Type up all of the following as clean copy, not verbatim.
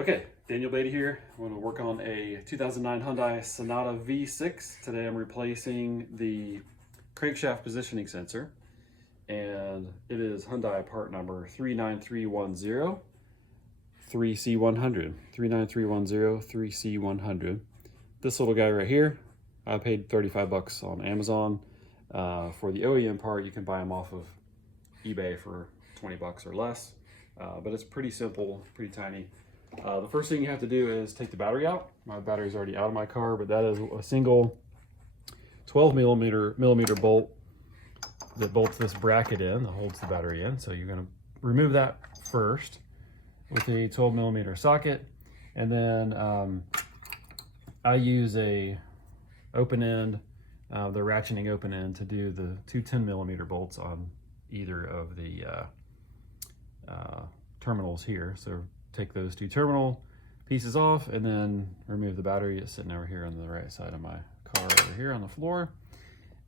Okay, Daniel Beatty here. I'm going to work on a 2009 Hyundai Sonata V6. Today I'm replacing the crankshaft positioning sensor, and it is Hyundai part number 39310 3C100. 39310 3C100. This little guy right here, I paid 35 bucks on Amazon. For the OEM part, you can buy them off of eBay for 20 bucks or less, but it's pretty simple, pretty tiny. The first thing you have to do is take the battery out. My battery's already out of my car, but that is a single 12 millimeter bolt that bolts this bracket in, that holds the battery in. So you're going to remove that first with a 12 millimeter socket, and then I use a open end, the ratcheting open end, to do the two 10 millimeter bolts on either of the terminals here. So take those two terminal pieces off and then remove the battery. It's sitting over here on the right side of my car over here on the floor.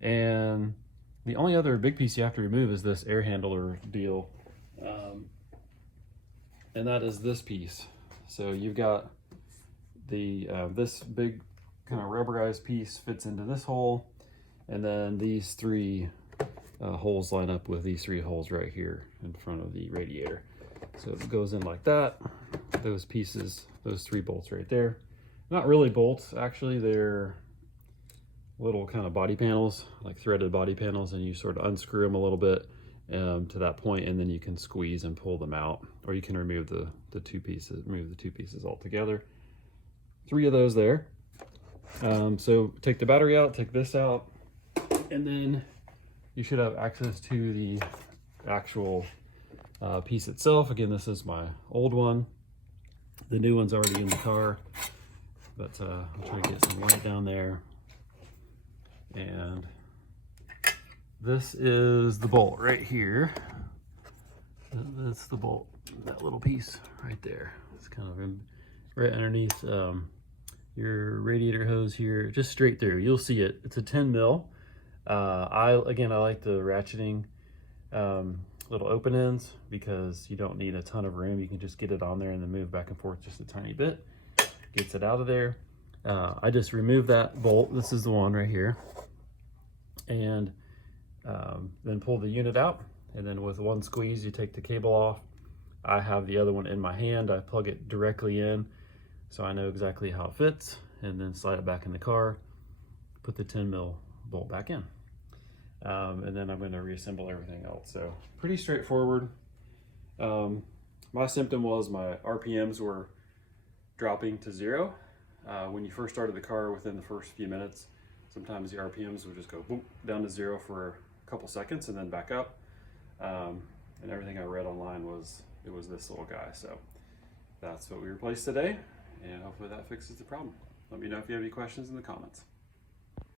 And the only other big piece you have to remove is this air handler deal. And that is this piece. So you've got the this big kind of rubberized piece fits into this hole, and then these three holes line up with these three holes right here in front of the radiator. So it goes in like that. Those pieces, those three bolts right there, not really bolts, actually, they're little kind of body panels, like threaded body panels, and you sort of unscrew them a little bit to that point, and then you can squeeze and pull them out, or you can remove the two pieces altogether. Three of those there. So take the battery out, take this out, and then you should have access to the actual piece itself. Again, this is my old one. The new one's already in the car, but I'll try to get some light down there. And this is the bolt right here. That's the bolt, that little piece right there. It's kind of right underneath your radiator hose here, just straight through. You'll see it. It's a 10 mil. I like the ratcheting little open ends because you don't need a ton of room. You can just get it on there and then move back and forth just a tiny bit. Gets it out of there. I just removed that bolt. This is the one right here. And then pull the unit out. And then with one squeeze, you take the cable off. I have the other one in my hand. I plug it directly in so I know exactly how it fits, and then slide it back in the car, put the 10 mil bolt back in. And then I'm going to reassemble everything else. So pretty straightforward. My symptom was my RPMs were dropping to zero. When you first started the car, within the first few minutes, sometimes the RPMs would just go boom, down to zero for a couple seconds and then back up. And everything I read online was it was this little guy. So that's what we replaced today, and hopefully that fixes the problem. Let me know if you have any questions in the comments.